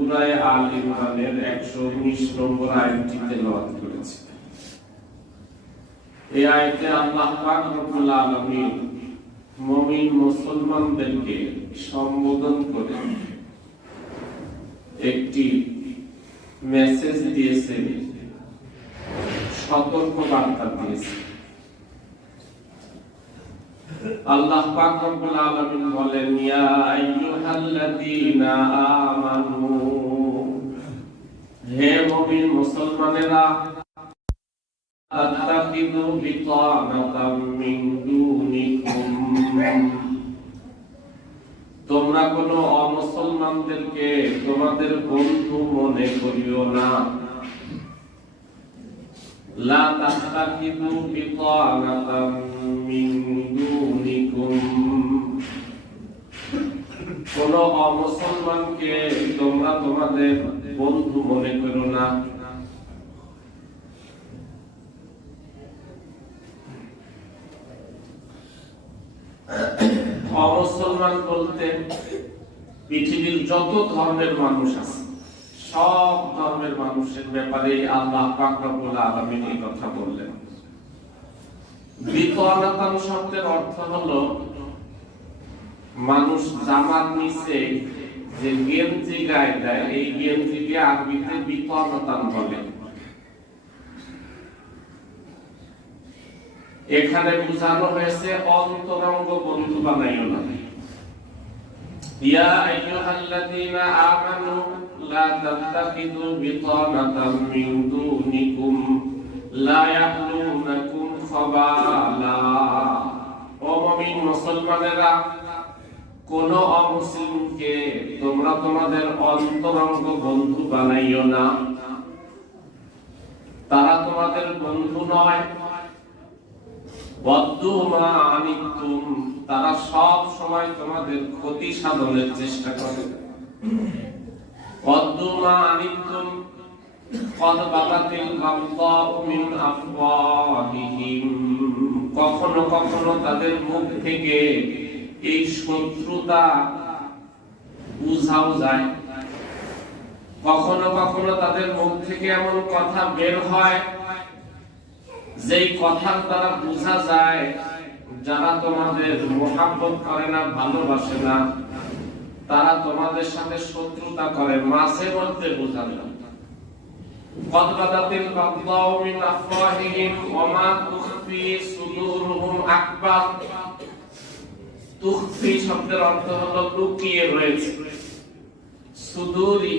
সূরা আল ইমরানের 119 নম্বর আয়াতটি তেলাওয়াত করেছি। এই আয়াতে আল্লাহ পাক রব্বুল আলামিন মুমিন মুসলমানদেরকে সম্বোধন করে একটি মেসেজ দিয়েছেন, সতর্ক বার্তা দিয়েছেন। আল্লাহ পাক রব্বুল আলামিন বলেন, ইয়া আইয়ুহাল্লাযীনা আমানু, হে মুমিন মুসলমানেরা, আত্তাকিযু বিতানাতাম মিন দুনিকুম, তোমরা কোন অমুসলমানদেরকে তোমাদের বন্ধু মনে করিও না। লা তাত্তাকিযু বিতানাতাম মিন দুনিকুম, কোন অমুসলমানকে তোমরা তোমাদের বন্ধু মনে করো না। অমুসলমান বলতে পৃথিবীর যত ধর্মের মানুষ আছে, সব ধর্মের মানুষের ব্যাপারে আল্লাহ পাক রব্বুল আলামিন এই কথা বললেন। বিতানাতান শব্দের অর্থ হলো মানুষ জামার নিচে যে গেঞ্জি গায়ে দেয়, এই গেঞ্জিকে আরবিতে বিতানাতান বলে। এখানে বোঝানো হয়েছে অন্তরঙ্গ বন্ধু বানাইও না। ইয়া আইয়ুহাল্লাযীনা আমানু লা তাত্তাখিযু বিতানাতাম মিন দুনিকুম লা ইয়াহলুনাকুম খাবালা, ও মুমিন মুসলমানেরা, কোন অমুসলিমকে তোমরা তোমাদের অন্তরঙ্গ বন্ধু বানাইও না। তারা তোমাদের বন্ধু নয়। ওয়াদ্দু মা আনিতুম, তারা সব সময় তোমাদের ক্ষতি সাধনের চেষ্টা করে। ওয়াদ্দু মা আনিতুম ক্বাদ বাগাতিল গাযযাউ মিন আফওয়াহিহিম, কখনো কখনো তাদের মুখ থেকে এই শত্রুতা বুঝাও যায়। কখনো কখনো তাদের মুখ থেকে এমন কথা বের হয় যেই কথার দ্বারা বোঝা যায় যারা তোমাদের মুহাব্বত করে না, ভালোবাসে না, তারা তোমাদের সাথে শত্রুতা করে, মাঝে মধ্যে বোঝা যায়। ক্বাদ বাদাতিল গাযযাউ মিন আফওয়াহিহিম ওয়া মা তুখফি সুদুরুহুম আকবার। তুখফি শব্দের অর্থ হলো লুকিয়ে রয়েছে। সুদুরি